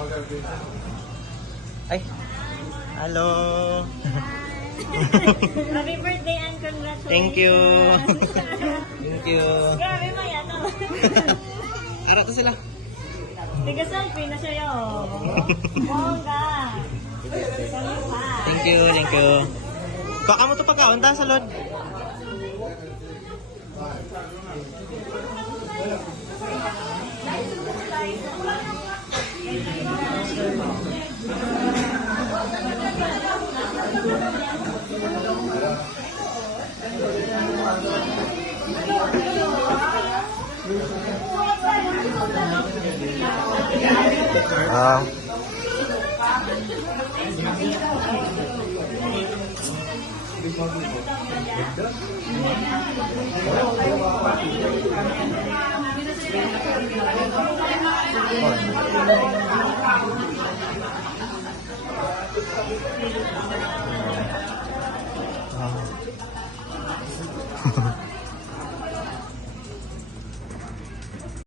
Ay. Hello. Happy birthday and congratulations. Thank you. Thank you. Grabe mo yata. Harap na sila. Tiga selfie na siya yun. Bongga. Thank you, thank you. Baka mo ito pagkaunta sa lod.